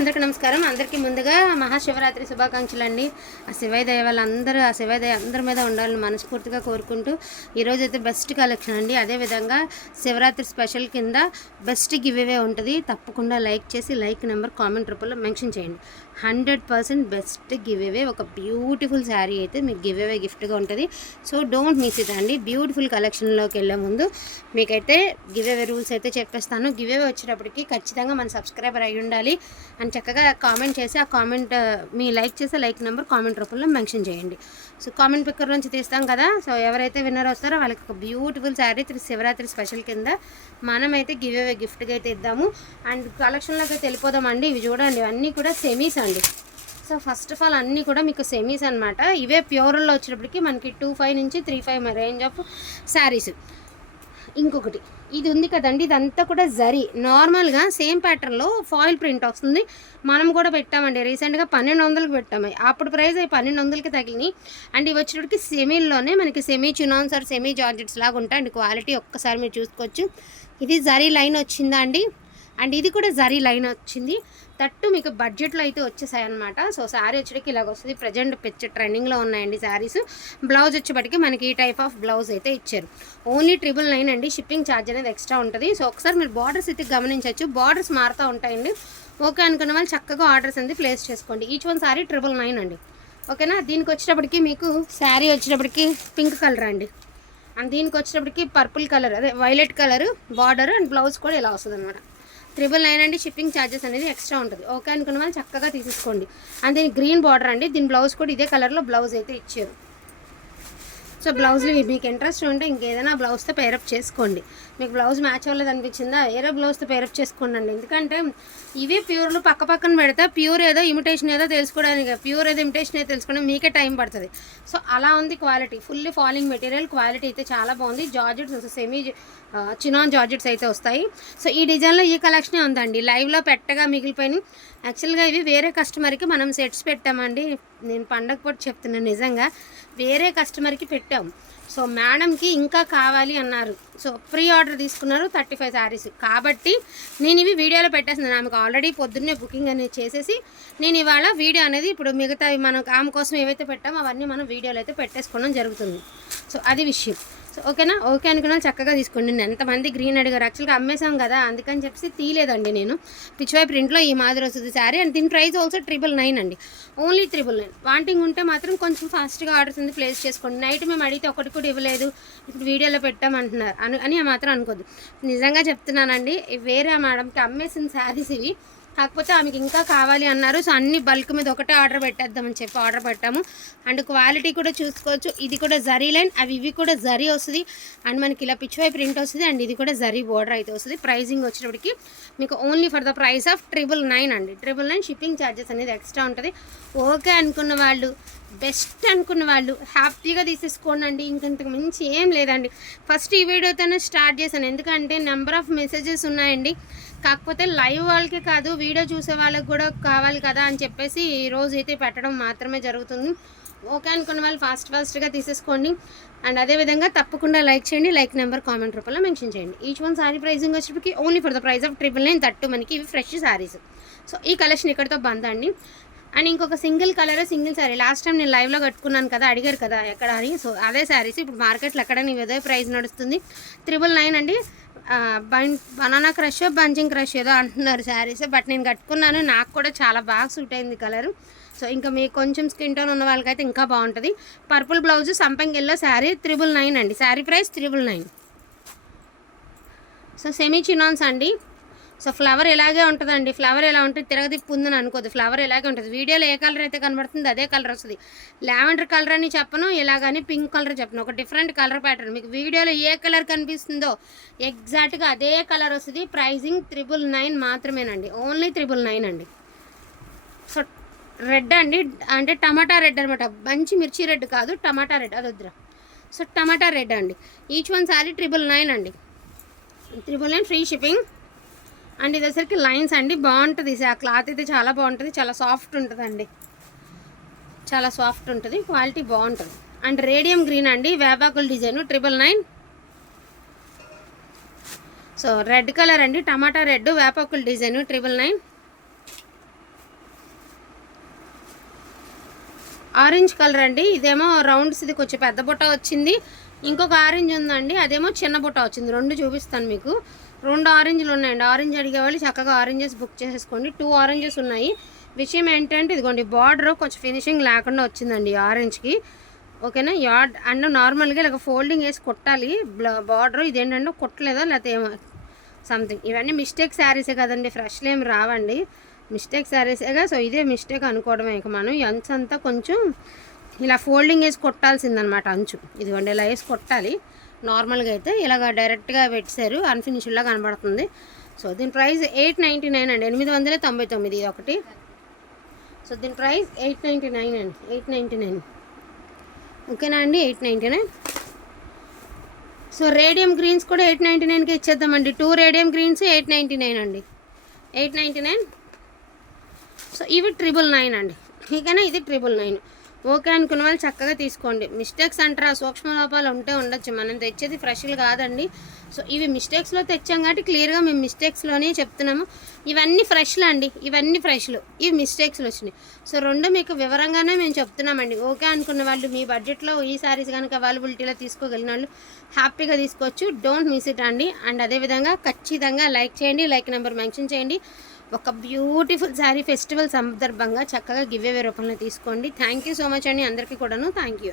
అందరికీ నమస్కారం. అందరికీ ముందుగా మహాశివరాత్రి శుభాకాంక్షలు అండి ఆ శివయ దైవాలు అందరూ ఆ శివయ దయ అందరి మీద ఉండాలని మనస్ఫూర్తిగా కోరుకుంటూ ఈరోజు అయితే బెస్ట్ కలెక్షన్ అండి. అదేవిధంగా శివరాత్రి స్పెషల్ కింద బెస్ట్ గివ్వే ఉంటుంది. తప్పకుండా లైక్ చేసి లైక్ నెంబర్ కామెంట్ రూపంలో మెన్షన్ చేయండి. హండ్రెడ్ పర్సెంట్ బెస్ట్ గివ్వే ఒక బ్యూటిఫుల్ శారీ అయితే మీకు గివ్వే గిఫ్ట్గా ఉంటుంది. సో డోంట్ మిస్ ఇట్ అండి. బ్యూటిఫుల్ కలెక్షన్లోకి వెళ్ళే ముందు మీకైతే గివ్వే రూల్స్ అయితే చెప్పేస్తాను. గివ్వే వచ్చేటప్పటికి ఖచ్చితంగా మన సబ్స్క్రైబర్ అయి ఉండాలి అండ్ చక్కగా కామెంట్ చేసి ఆ కామెంట్ మీ లైక్ చేసే లైక్ నెంబర్ కామెంట్ రూపంలో మెన్షన్ చేయండి. సో కామెంట్ పిక్కర్ నుంచి తీస్తాం కదా. సో ఎవరైతే విన్నర్ వస్తారో వాళ్ళకి ఒక beautiful sari three Shivaratri special కింద మనమైతే గివ్ అవే గిఫ్ట్గా అయితే ఇద్దాము. అండ్ కలెక్షన్లోకి వెళ్ళిపోదామండి ఇవి చూడండి ఇవన్నీ కూడా సెమీస్ అండి. సో ఫస్ట్ ఆఫ్ ఆల్ అన్నీ కూడా మీకు సెమీస్ అనమాట ఇవే ప్యూర్లో వచ్చేటప్పటికి మనకి టూ ఫైవ్ నుంచి three five range of saris ఇంకొకటి. ఇది ఉంది కదండి ఇదంతా కూడా జరీ. నార్మల్గా సేమ్ ప్యాటర్న్లో ఫాయిల్ ప్రింట్ వస్తుంది. మనం కూడా పెట్టామండి రీసెంట్గా పన్నెండు వందలకి పెట్టాము. అప్పుడు ప్రైస్ అవి పన్నెండు వందలకి తగిలినాయి. అండ్ ఇవి వచ్చేటప్పటికి సెమీల్లోనే మనకి semi chinons or semi georgettes లాగా ఉంటాయి అండ్ క్వాలిటీ ఒక్కసారి మీరు చూసుకోవచ్చు. ఇది జరీ లైన్ వచ్చిందా అండి? అండ్ ఇది కూడా జరీ లైన్ వచ్చింది. తట్టు మీకు బడ్జెట్లో అయితే వచ్చేసాయి అనమాట సో శారీ వచ్చేటికి ఇలాగ వస్తుంది. ప్రజెంట్ పిచ్చ ట్రెండింగ్లో ఉన్నాయండి శారీస్ బ్లౌజ్ వచ్చేప్పటికి మనకి ఈ టైప్ ఆఫ్ బ్లౌజ్ అయితే ఇచ్చారు. ఓన్లీ ట్రిపుల్ నైన్ అండి. షిప్పింగ్ ఛార్జ్ అనేది ఎక్స్ట్రా ఉంటుంది. సో ఒకసారి మీరు బార్డర్స్ అయితే గమనించవచ్చు. బార్డర్స్ మారుతూ ఉంటాయండి. ఓకే అనుకున్న వాళ్ళు చక్కగా ఆర్డర్స్ అనేది ప్లేస్ చేసుకోండి. Each one sari triple nine అండి. ఓకేనా? దీనికి వచ్చేటప్పటికి మీకు శారీ వచ్చేటప్పటికి పింక్ కలర్ అండి. అండ్ దీనికి వచ్చేటప్పటికి పర్పుల్ కలర్ అదే violet colour border and blouse కూడా ఇలా వస్తుంది అనమాట త్రిబుల్ నైన్ అండి షిప్పింగ్ ఛార్జెస్ అనేది ఎక్స్ట్రా ఉంటుంది. ఓకే అనుకున్న వాళ్ళు చక్కగా తీసుకోండి అండ్ దీని గ్రీన్ బార్డర్ అండి దీని బ్లౌజ్ కూడా ఇదే కలర్లో బ్లౌజ్ అయితే ఇచ్చారు. సో బ్లౌజ్లు మీకు ఇంట్రెస్ట్ ఉంటే ఇంకేదైనా బ్లౌజ్తో పేరప్ చేసుకోండి. మీకు బ్లౌజ్ మ్యాచ్ అవ్వలేదు అనిపించిందా? వేరే బ్లౌజ్తో పేరప్ చేసుకోండి అండి ఎందుకంటే ఇవి ప్యూర్లు పక్క పక్కన పెడితే ప్యూర్ ఏదో ఇమిటేషన్ ఏదో తెలుసుకోవడానికి ప్యూర్ ఏదో ఇమిటేషన్ ఏదో తెలుసుకోవడం మీకే టైం పడుతుంది. సో అలా ఉంది quality fully falling material quality అయితే చాలా బాగుంది. జార్జెట్స్ సెమీ చినాన్ జార్జెట్స్ అయితే వస్తాయి. సో ఈ డిజైన్లో ఈ కలెక్షనే ఉందండి. లైవ్లో పెట్టగా మిగిలిపోయినాయి. యాక్చువల్గా ఇవి వేరే కస్టమర్కి మనం సెట్స్ పెట్టామండి. నేను పండగ పూట చెప్తున్నాను నిజంగా వేరే కస్టమర్కి పెట్టాం. సో మేడంకి ఇంకా కావాలి అన్నారు. సో ప్రీ ఆర్డర్ తీసుకున్నారు థర్టీ ఫైవ్ శారీస్. కాబట్టి నేను ఇవి వీడియోలో పెట్టేస్తున్నాను. ఆమెకు ఆల్రెడీ పొద్దున్నే బుకింగ్ అనేది చేసేసి నేను ఇవాళ వీడియో అనేది ఇప్పుడు మిగతా మనం ఆమె కోసం ఏవైతే పెట్టామో అవన్నీ మనం వీడియోలో అయితే పెట్టేసుకోవడం జరుగుతుంది. సో అది విషయం. ఓకేనా? ఓకే అనుకున్నా చక్కగా తీసుకోండి. నేను ఎంతమంది గ్రీన్ అడిగారు? యాక్చువల్గా అమ్మేసాం కదా. అందుకని చెప్పేసి తీయలేదండి నేను. పిచ్చివై ప్రింట్లో ఈ మాదిరి వస్తుంది శారీ. అండ్ దీని ప్రైస్ ఆల్సో ట్రిపుల్ నైన్ అండి. ఓన్లీ ట్రిపుల్ నైన్ వాంటింగ్ ఉంటే మాత్రం కొంచెం ఫాస్ట్గా ఆర్డర్స్ ఉంది ప్లేస్ చేసుకోండి. నైట్ మేము అడిగితే ఒకటి కూడా ఇవ్వలేదు. ఇప్పుడు వీడియోలో పెట్టామంటున్నారు. అని అని మాత్రం అనుకోద్దు. నిజంగా చెప్తున్నానండి వేరే మేడంకి అమ్మేసిన శారీస్ ఇవి కాకపోతే ఆమెకి ఇంకా కావాలి అన్నారు. సో అన్ని బల్క్ మీద ఒకటే ఆర్డర్ పెట్టేద్దామని చెప్పి ఆర్డర్ పెట్టాము. అండ్ క్వాలిటీ కూడా చూసుకోవచ్చు. ఇది కూడా జరీ లైన్. అవి ఇవి కూడా జరీ వస్తుంది. అండ్ మనకి ఇలా పిచ్చివై ప్రింట్ వస్తుంది. అండ్ ఇది కూడా జరీ బోర్డర్ అయితే వస్తుంది. ప్రైజింగ్ వచ్చేటప్పటికి మీకు only for the price of triple nine అండి. ట్రిపుల్ నైన్ షిప్పింగ్ ఛార్జెస్ అనేది ఎక్స్ట్రా ఉంటుంది. ఓకే అనుకున్న వాళ్ళు బెస్ట్ అనుకున్న వాళ్ళు హ్యాపీగా తీసేసుకోండి అండి ఇంకంతకు మించి ఏం లేదండి. ఫస్ట్ ఈ వీడియోతోనే స్టార్ట్ చేశాను. ఎందుకంటే నెంబర్ ఆఫ్ మెసేజెస్ ఉన్నాయండి. కాకపోతే లైవ్ వాళ్ళకే కాదు వీడియో చూసే వాళ్ళకి కూడా కావాలి కదా అని చెప్పేసి ఈ రోజు అయితే పెట్టడం మాత్రమే జరుగుతుంది. ఓకే అనుకున్న వాళ్ళు ఫాస్ట్ ఫాస్ట్గా తీసేసుకోండి. అండ్ అదేవిధంగా తప్పకుండా లైక్ చేయండి లైక్ నెంబర్ కామెంట్ రూపంలో మెన్షన్ చేయండి. Each one sari pricing వచ్చేటికి only for the price of triple nine తట్టు మనకి ఇవి ఫ్రెష్ సారీస్ సో ఈ కలెక్షన్ ఇక్కడితో బంద్ అండి అండ్ ఇంకొక single colour single sari last time నేను లైవ్లో కట్టుకున్నాను కదా అడిగారు కదా ఎక్కడ అని. సో అదే శారీస్ ఇప్పుడు మార్కెట్లో ఎక్కడ నీ అదే ప్రైస్ నడుస్తుంది. త్రిబుల్ నైన్ అండి. Bun banana crush bunching crush ఏదో అంటున్నారు శారీస్. బట్ నేను కట్టుకున్నాను. నాకు కూడా చాలా బాగా సూట్ అయింది కలర్. సో ఇంకా మీకు కొంచెం స్కిన్ టోన్ ఉన్న వాళ్ళకైతే ఇంకా బాగుంటుంది. పర్పుల్ బ్లౌజ్ సంపంగ్ ఎల్లో శారీ త్రిబుల్ నైన్ అండి. Sari price triple nine. So semi chinons అండి. సో ఫ్లవర్ ఇలాగే ఉంటుందండి. ఫ్లవర్ ఎలా ఉంటుంది తిరగదిప్పు ఉందని అనుకోదు. ఫ్లవర్ ఇలాగే ఉంటుంది. వీడియోలో ఏ కలర్ అయితే కనబడుతుంది అదే కలర్ వస్తుంది. లావెండర్ కలర్ అని చెప్పను ఇలాగని పింక్ కలర్ చెప్పను. ఒక డిఫరెంట్ కలర్ ప్యాటర్న్. మీకు వీడియోలో ఏ కలర్ కనిపిస్తుందో ఎగ్జాక్ట్గా అదే కలర్ వస్తుంది. ప్రైజింగ్ త్రిబుల్ నైన్ మాత్రమేనండి. ఓన్లీ త్రిబుల్ నైన్ అండి. సో రెడ్ అండి. అంటే టమాటా రెడ్ అనమాట మంచి మిర్చి రెడ్ కాదు టమాటా రెడ్. అది వద్దురా. సో టమాటా రెడ్ అండి. Each one sari triple nine అండి. Triple nine free shipping. And ఇది వచ్చరికి లైన్స్ అండి. బాగుంటుంది. ఆ క్లాత్ అయితే చాలా బాగుంటుంది. చాలా సాఫ్ట్ ఉంటుంది చాలా సాఫ్ట్ ఉంటుంది. క్వాలిటీ బాగుంటుంది. అండ్ రేడియం గ్రీన్ అండి. వేపాకుల design triple nine. So red colour అండి. టమాటా red వేపాకుల design triple nine. Orange colour అండి. ఇదేమో రౌండ్స్ ఇది కొంచెం పెద్ద బుట్ట వచ్చింది. ఇంకొక ఆరెంజ్ ఉందండి అదేమో చిన్న బుట్ట వచ్చింది. రెండు చూపిస్తాను మీకు. రెండు ఆరెంజ్లు ఉన్నాయండి. ఆరెంజ్ అడిగే వాళ్ళు చక్కగా ఆరెంజెస్ బుక్ చేసేసుకోండి. టూ ఆరెంజెస్ ఉన్నాయి. విషయం ఏంటంటే ఇదిగోండి బార్డర్ కొంచెం ఫినిషింగ్ లేకుండా వచ్చిందండి ఆరెంజ్కి. ఓకేనా? యార్డ్ అండ్ నార్మల్గా ఇలా ఫోల్డింగ్ వేసి కొట్టాలి. బార్డర్ ఇదేంటంటే కొట్టలేదా? లేకపోతే ఏమో సంథింగ్. ఇవన్నీ మిస్టేక్ శారీసే కదండి. ఫ్రెష్లు ఏమి రావండి. మిస్టేక్ శారీసేగా సో ఇదే మిస్టేక్ అనుకోవడమే. ఇక మనం ఎంత అంతా కొంచెం ఇలా ఫోల్డింగ్ వేసి కొట్టాల్సిందనమాట అంచు. ఇదిగోండి ఇలా వేసి కొట్టాలి. నార్మల్గా అయితే ఇలాగ డైరెక్ట్గా పెట్టారు అన్ఫినిష్డ్లా కనబడుతుంది. సో దీని ప్రైస్ ఎయిట్ నైంటీ నైన్ అండి. ఎనిమిది వందల తొంభై తొమ్మిది. ఒకటి. సో దీని ప్రైస్ ఎయిట్ నైంటీ నైన్ అండి. Eight ninety nine. ఓకేనా అండి? Eight ninety nine. So radium greens కూడా ఎయిట్ నైంటీ నైన్కి ఇచ్చేద్దామండి. Two radium greens eight ninety nine అండి. Eight ninety nine. సో ఇవి ట్రిపుల్ నైన్ అండి. ఓకేనా ఇది ట్రిపుల్ నైన్. ఓకే అనుకున్న వాళ్ళు చక్కగా తీసుకోండి. మిస్టేక్స్ అంటారా సూక్ష్మ లోపాలు ఉంటే ఉండొచ్చు. మనం తెచ్చేది ఫ్రెష్లు కాదండి. సో ఇవి మిస్టేక్స్లో తెచ్చాం కాబట్టి క్లియర్గా మేము మిస్టేక్స్లోనే చెప్తున్నాము. ఇవన్నీ ఫ్రెష్లు అండి. ఇవన్నీ ఫ్రెష్లు. ఇవి మిస్టేక్స్లు వచ్చినాయి. సో రెండు మీకు వివరంగానే మేము చెప్తున్నామండి. ఓకే అనుకున్న వాళ్ళు మీ బడ్జెట్లో ఈ సారీస్ కనుక అవైలబిలిటీలో తీసుకోగలిగిన వాళ్ళు హ్యాపీగా తీసుకోవచ్చు. డోంట్ మిస్ ఇట్ అండి. అండ్ అదేవిధంగా ఖచ్చితంగా లైక్ చేయండి. లైక్ నెంబర్ మెన్షన్ చేయండి. ఒక బ్యూటిఫుల్ శారీ ఫెస్టివల్ సందర్భంగా చక్కగా గివ్ అవే రూపంలో తీసుకోండి. థ్యాంక్ యూ సో మచ్ అండి అందరికీ కూడాను. Thank you